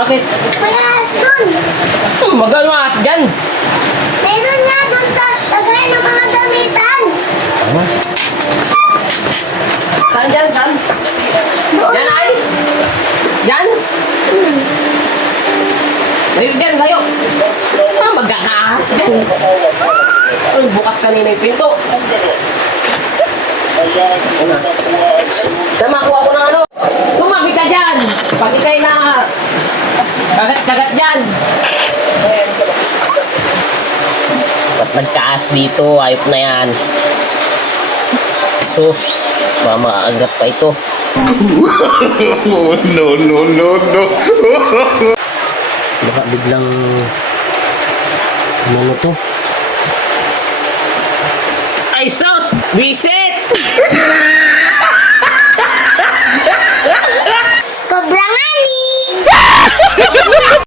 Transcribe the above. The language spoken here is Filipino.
Bakit? May ahas dun. Magkano ahas dyan? Meron nga dun sa lagay ng mga gamitan. Ano? Saan dyan? Saan? Yan ay? Yan? Layo dyan, layo. Magkakaahas dyan. Ay, bukas kanina yung pinto. Ano? Tama, kuha ko ng ano. Tumabi ka dyan. Pag ikay na kagat-kagat dyan. Ba't nagkaas dito? Ayop na yan. Sus, mamaagat pa ito. No, no, no, no. Baka biglang ano to? Ay sus! Visit! Cobra nga ni.